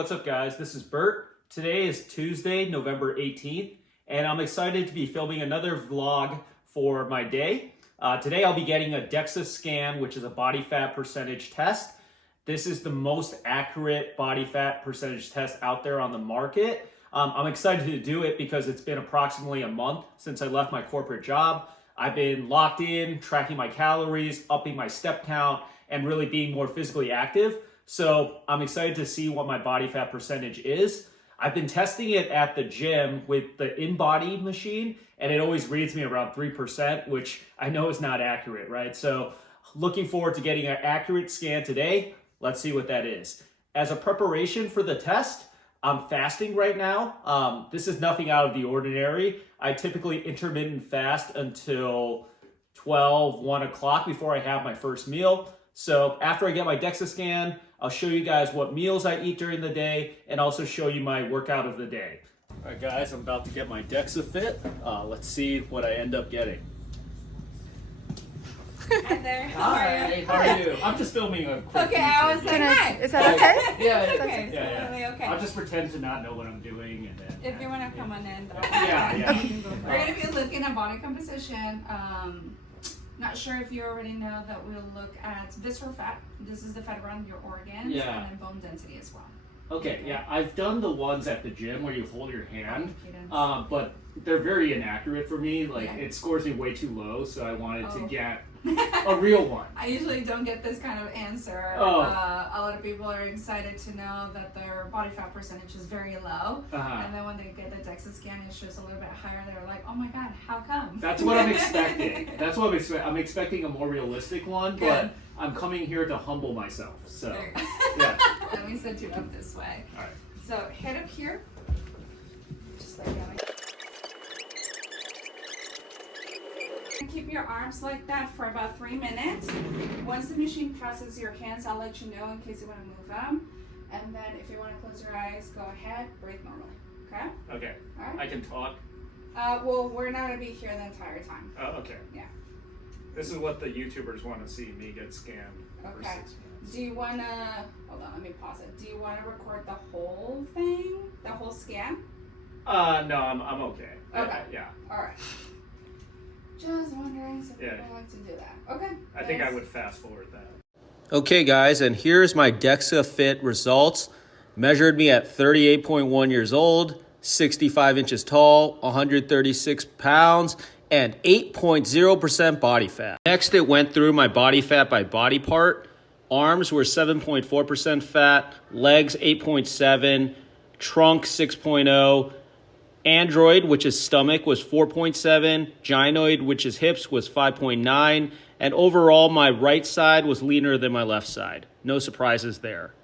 what's up guys? This is Bert. Today is Tuesday, November 18th, and I'm excited to be filming another vlog for my day. Today I'll be getting a Dexa scan, which is a body fat percentage test. This is the most accurate body fat percentage test out there on the market. I'm excited to do it because it's been approximately a month since I left my corporate job. I've been locked in, tracking my calories, upping my step count, and really being more physically active. So I'm excited to see what my body fat percentage is. I've been testing it at the gym with the in-body machine, and it always reads me around 3%, which I know is not accurate, right? So looking forward to getting an accurate scan today. Let's see what that is. As a preparation for the test, I'm fasting right now. This is nothing out of the ordinary. I typically intermittent fast until 12, 1 o'clock before I have my first meal. So after I get my Dexa scan, I'll show you guys what meals I eat during the day and also show you my workout of the day. All right guys, I'm about to get my Dexa fit. Let's see what I end up getting. Hi there. Hi, how are you? I'm just filming a quick Okay, I was like, hi. Is that okay? Yeah, It's okay. It's yeah. totally okay. I'll just pretend to not know what I'm doing and then... If you want to come on in, Yeah. We're going to be looking at body composition. Not sure if you already know that we'll look at visceral fat. This is the fat around your organs. Yeah. And then bone density as well. Okay, yeah, I've done the ones at the gym where you hold your hand, but they're very inaccurate for me. Like, it scores me way too low, so I wanted to get a real one. I usually don't get this kind of answer. A lot of people are excited to know that their body fat percentage is very low, and then when they get the Dexa scan, it shows a little bit higher. They're like, "Oh my God, how come?" That's what I'm expecting. That's what I'm expecting. I'm expecting a more realistic one, but I'm coming here to humble myself. So, yeah. Let me set you up this way. All right. So head up here, just like that. Keep your arms like that for about 3 minutes. Once the machine passes your hands, I'll let you know in case you want to move them. And then if you want to close your eyes, go ahead, breathe normally. Okay? Okay. All right. I can talk. Well, we're not going to be here the entire time. Oh, okay. Yeah. This is what the YouTubers want to see me get scanned for Okay. 6 months. Do you want to, hold on, let me pause it. Do you want to record the whole thing, the whole scan? No, I'm okay. Okay. Yeah. All right. Just wondering if Yeah. people like to do that. Okay. I think I would fast forward that. Okay guys, and here's my Dexa Fit results. Measured me at 38.1 years old, 65 inches tall, 136 pounds, and 8.0% body fat. Next, it went through my body fat by body part. Arms were 7.4% fat, legs 8.7, trunk 6.0, android, which is stomach, was 4.7, gynoid, which is hips, was 5.9, and overall my right side was leaner than my left side. No surprises there.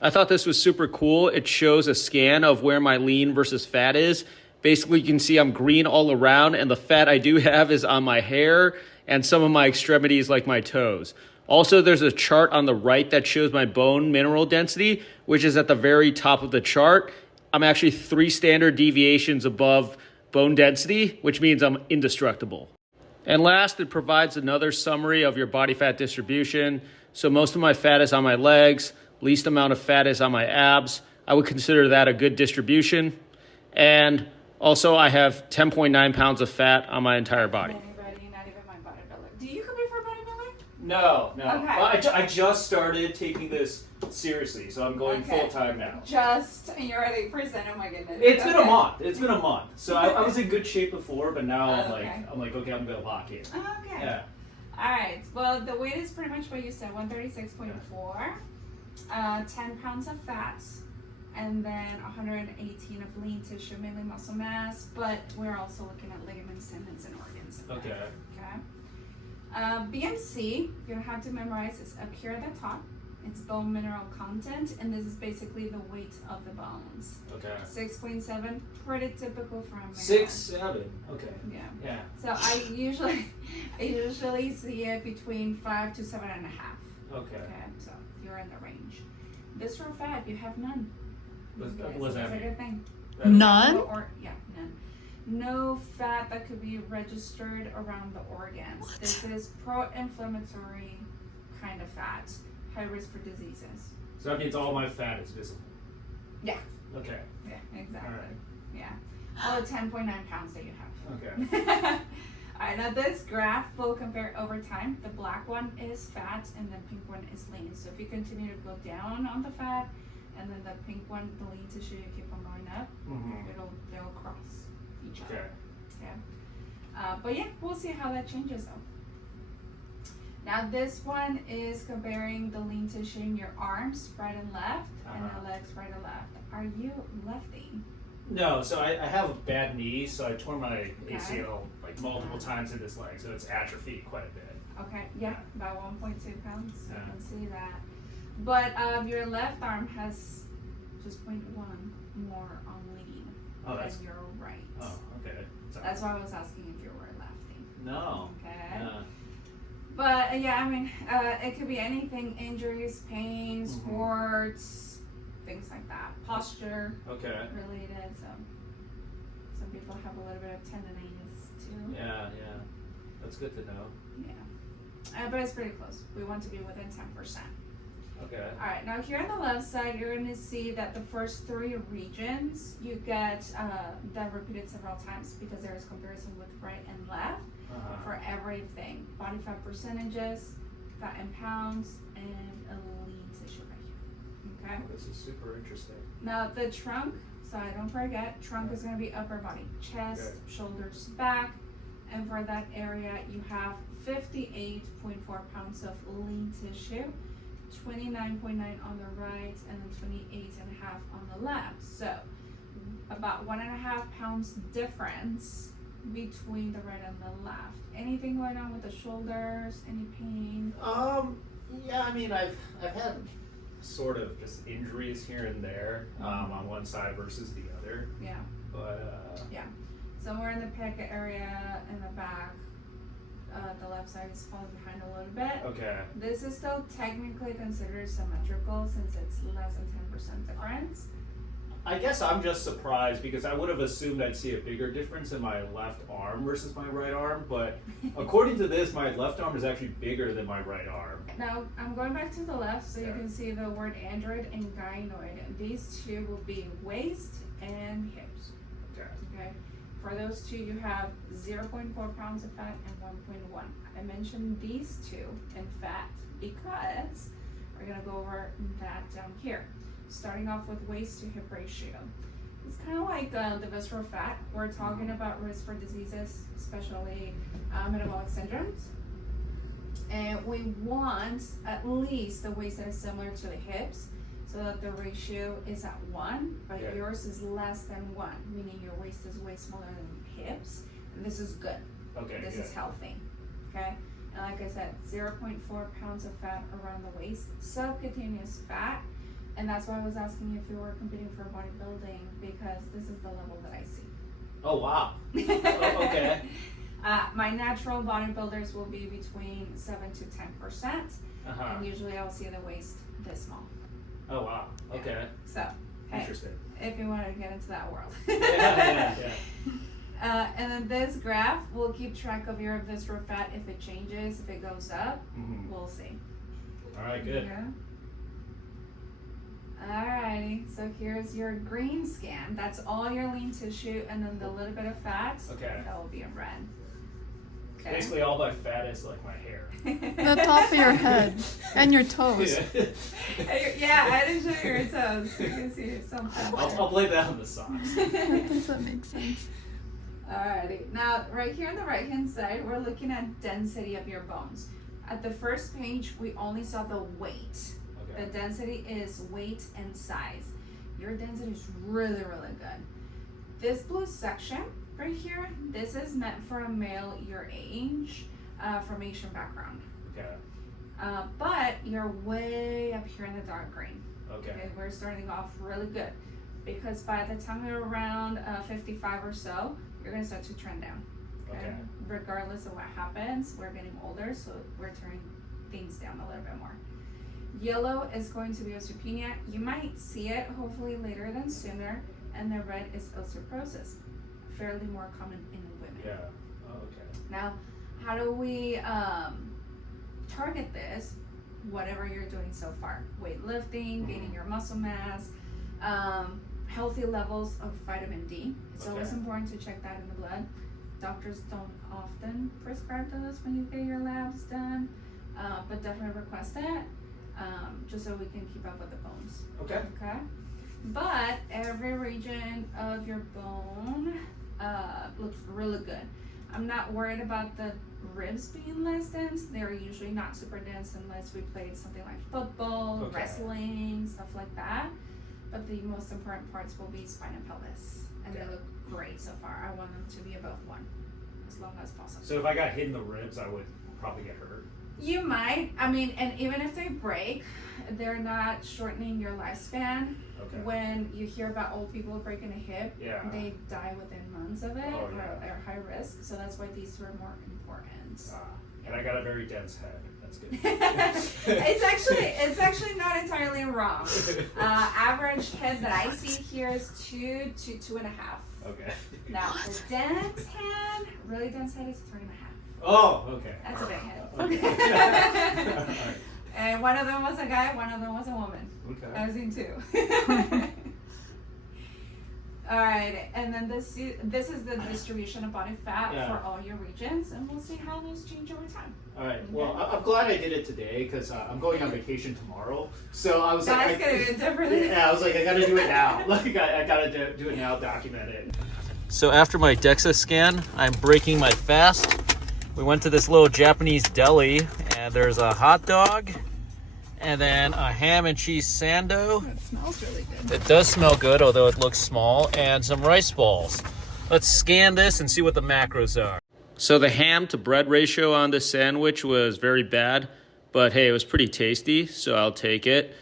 I thought this was super cool. It shows a scan of where my lean versus fat is. Basically, you can see I'm green all around, and the fat I do have is on my hair and some of my extremities like my toes. Also, there's a chart on the right that shows my bone mineral density, which is at the very top of the chart. I'm actually 3 standard deviations above bone density, which means I'm indestructible. And last, it provides another summary of your body fat distribution. So most of my fat is on my legs, least amount of fat is on my abs. I would consider that a good distribution. And also I have 10.9 pounds of fat on my entire body. Anybody, not even my bodybuilder. Do you come here for bodybuilding? No. Okay. Well, I just started taking this seriously, so I'm going full time now. And you're already present. Oh my goodness. It's been a month. It's been a month. So I was in good shape before, but now I'm like, okay, I'm gonna lock in. Okay. Yeah. All right. Well, the weight is pretty much what you said, 136.4, 10 pounds of fat, and then 118 of lean tissue, mainly muscle mass. But we're also looking at ligaments, tendons, and organs. Okay. BMC, you're gonna have to memorize. It's up here at the top. It's bone mineral content, and this is basically the weight of the bones. Okay. 6.7, pretty typical for a male. 6, 7. Okay. Yeah. So I usually see it between 5 to 7.5. Okay. Okay, so you're in the range. Visceral fat, you have none. What does that That's a mean? good thing. None? Yeah, none. No fat that could be registered around the organs. What? This is pro-inflammatory kind of fat, high risk for diseases. So that means all my fat is visible. Yeah. Okay. Yeah, exactly. All right. Yeah. Well, the 10.9 pounds that you have. Okay. Alright, now this graph will compare over time. The black one is fat and the pink one is lean. So if you continue to go down on the fat and then the pink one, the lean tissue, you keep on going up, they'll cross each other. Okay. Yeah. But yeah, we'll see how that changes though. Now this one is comparing the lean tissue in your arms, right and left, and the legs, right and left. Are you lefty? No, so I have a bad knee, so I tore my ACL like multiple times in this leg, so it's atrophied quite a bit. Okay, yeah, about 1.2 pounds. Yeah. I can see that. But your left arm has just 0.1 more on lean than your right. Oh, okay. That's why I was asking if you were lefty. No. Okay. Yeah. But yeah, I mean, it could be anything: injuries, pain, sports, things like that, posture related. So some people have a little bit of tendinitis too. Yeah. That's good to know. Yeah. But it's pretty close. We want to be within 10%. Okay. All right, now here on the left side, you're going to see that the first 3 regions, you get that repeated several times because there is comparison with right and left for everything. Body fat percentages, fat in pounds, and a lean tissue right here. Okay? This is super interesting. Now the trunk side, don't forget, trunk is going to be upper body, chest, shoulders, back. And for that area, you have 58.4 pounds of lean tissue. 29.9 on the right and then 28.5 on the left. So about 1.5 pounds difference between the right and the left. Anything going on with the shoulders? Any pain? Yeah, I mean I've had sort of just injuries here and there on one side versus the other. Yeah. But yeah. Somewhere in the pec area in the back. The left side is falling behind a little bit. Okay. This is still technically considered symmetrical since it's less than 10% difference. I guess I'm just surprised because I would have assumed I'd see a bigger difference in my left arm versus my right arm, but according to this, my left arm is actually bigger than my right arm. Now, I'm going back to the left so you can see the word android and gynoid. And these two will be waist and hips. Okay. For those two, you have 0.4 pounds of fat and 1.1. I mentioned these two in fat because we're going to go over that down here. Starting off with waist to hip ratio. It's kind of like the visceral fat. We're talking about risk for diseases, especially metabolic syndromes. And we want at least the waist that is similar to the hips, so that the ratio is at 1, but yours is less than 1, meaning your waist is way smaller than hips, and this is good. Okay. This is healthy. Okay? And like I said, 0.4 pounds of fat around the waist, subcutaneous fat, and that's why I was asking if you were competing for bodybuilding, because this is the level that I see. Oh, wow. Okay. My natural bodybuilders will be between 7 to 10%, and usually I'll see the waist this small. Oh, wow. Okay. Yeah. So, hey, interesting. If you want to get into that world. Yeah. And then this graph will keep track of your visceral fat. If it changes, if it goes up, we'll see. All right, good. Yeah. Alrighty, so here's your green scan. That's all your lean tissue, and then the little bit of fat, that will be in red. Okay. Basically, all my fat is like my hair. The top of your head and your toes. Yeah, I didn't show you your toes. You can see something. I'll blame that on the socks. I think that makes sense. Alrighty, now right here on the right hand side, we're looking at density of your bones. At the first page, we only saw the weight. The density is weight and size. Your density is really, really good. This blue section right here, this is meant for a male your age, from Asian background. Okay. But you're way up here in the dark green. Okay. We're starting off really good, because by the time you're around 55 or so, you're gonna start to trend down. Okay. Regardless of what happens, we're getting older, so we're turning things down a little bit more. Yellow is going to be osteopenia. You might see it hopefully later than sooner, and the red is osteoporosis, fairly more common in women. Yeah. Oh, okay. Now, how do we target this? Whatever you're doing so far, weightlifting, gaining your muscle mass, Healthy levels of vitamin D. It's Okay. always important to check that in the blood. Doctors don't often prescribe those when you get your labs done, but definitely request it, just so we can keep up with the bones. Okay. Okay? But every region of your bone looks really good. I'm not worried about the ribs being less dense. They're usually not super dense unless we played something like football, Okay. wrestling, stuff like that. But the most important parts will be spine and pelvis. And Okay. they look great so far. I want them to be above 1 as long as possible. So if I got hit in the ribs, I would probably get hurt. You might. I mean, and even if they break, they're not shortening your lifespan. Okay. When you hear about old people breaking a hip, Yeah. they die within months of it, Oh, or yeah. are high risk. So that's why these were more important. And I got a very dense head. That's good. It's actually not entirely wrong. Average head that I see here is 2 to 2.5. Okay. Now the dense head, really dense head is 3.5. Oh, okay. That's a big head. Okay. All right. And one of them was a guy, one of them was a woman. Okay. I've seen 2. All right, and then this is the distribution of body fat Yeah. for all your regions, and we'll see how those change over time. All right. Well, I'm glad I did it today because I'm going on vacation tomorrow. So I was That's like, gonna be different. yeah, I was like, I got to do it now. Like, I got to do it now. Document it. So after my Dexa scan, I'm breaking my fast. We went to this little Japanese deli, and there's a hot dog, and then a ham and cheese sando. It smells really good. It does smell good, although it looks small, and some rice balls. Let's scan this and see what the macros are. So the ham to bread ratio on this sandwich was very bad, but hey, it was pretty tasty, so I'll take it.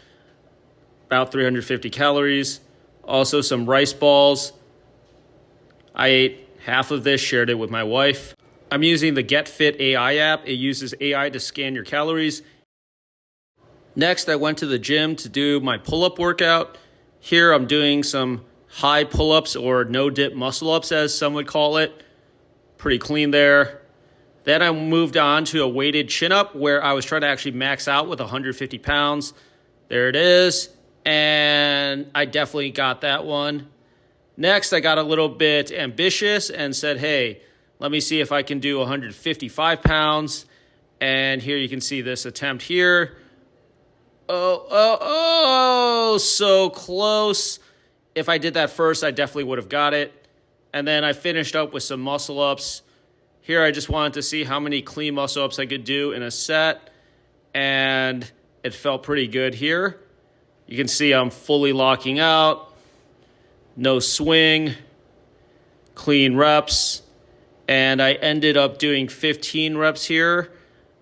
About 350 calories. Also some rice balls. I ate half of this, shared it with my wife. I'm using the GetFit AI app. It uses AI to scan your calories. Next, I went to the gym to do my pull-up workout. Here, I'm doing some high pull-ups or no-dip muscle-ups, as some would call it. Pretty clean there. Then I moved on to a weighted chin-up where I was trying to actually max out with 150 pounds. There it is. And I definitely got that one. Next, I got a little bit ambitious and said, hey, let me see if I can do 155 pounds. And here you can see this attempt here. Oh, so close. If I did that first, I definitely would have got it. And then I finished up with some muscle ups. Here, I just wanted to see how many clean muscle ups I could do in a set. And it felt pretty good here. You can see I'm fully locking out. No swing. Clean reps. And I ended up doing 15 reps here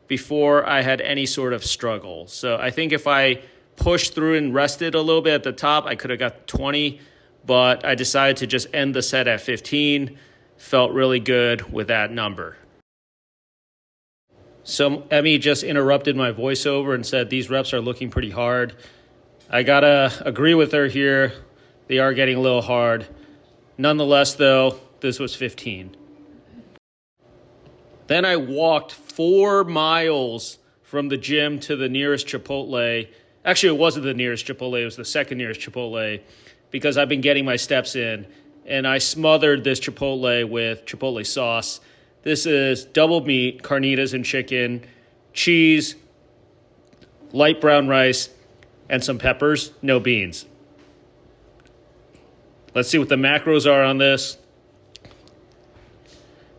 before I had any sort of struggle. So I think if I pushed through and rested a little bit at the top, I could have got 20, but I decided to just end the set at 15. Felt really good with that number. So Emmy just interrupted my voiceover and said these reps are looking pretty hard. I gotta agree with her here. They are getting a little hard. Nonetheless, though, this was 15. Then I walked 4 miles from the gym to the nearest Chipotle. Actually, it wasn't the nearest Chipotle. It was the second nearest Chipotle because I've been getting my steps in. And I smothered this Chipotle with Chipotle sauce. This is double meat, carnitas and chicken, cheese, light brown rice, and some peppers, no beans. Let's see what the macros are on this.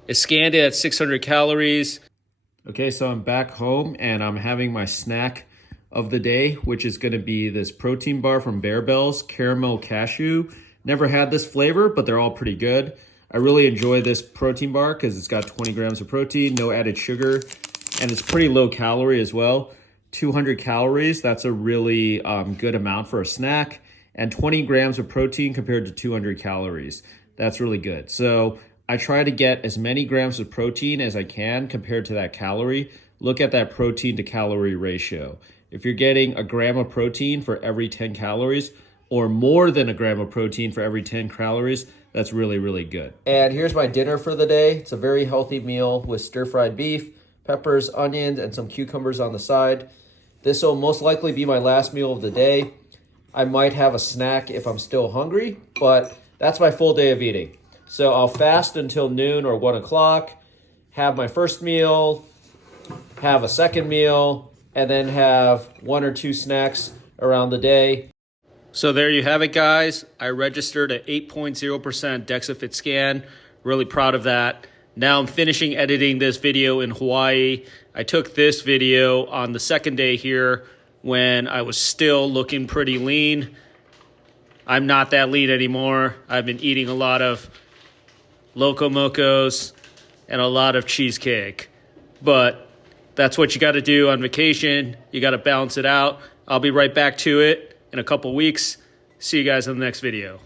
It scanned it at 600 calories. Okay, so I'm back home and I'm having my snack of the day, which is going to be this protein bar from Bear Bells, caramel cashew. Never had this flavor, but they're all pretty good. I really enjoy this protein bar because it's got 20 grams of protein, no added sugar, and it's pretty low calorie as well. 200 calories, that's a really good amount for a snack, and 20 grams of protein compared to 200 calories. That's really good. So I try to get as many grams of protein as I can compared to that calorie. Look at that protein to calorie ratio. If you're getting a gram of protein for every 10 calories or more than a gram of protein for every 10 calories, that's really, really good. And here's my dinner for the day. It's a very healthy meal with stir-fried beef, peppers, onions, and some cucumbers on the side. This will most likely be my last meal of the day. I might have a snack if I'm still hungry, but that's my full day of eating. So I'll fast until noon or 1 o'clock, have my first meal, have a second meal, and then have 1 or 2 snacks around the day. So there you have it, guys. I registered at 8.0% Dexa Fit scan. Really proud of that. Now I'm finishing editing this video in Hawaii. I took this video on the second day here when I was still looking pretty lean. I'm not that lean anymore. I've been eating a lot of Loco Mocos and a lot of cheesecake. But that's what you got to do on vacation. You got to balance it out. I'll be right back to it in a couple weeks. See you guys in the next video.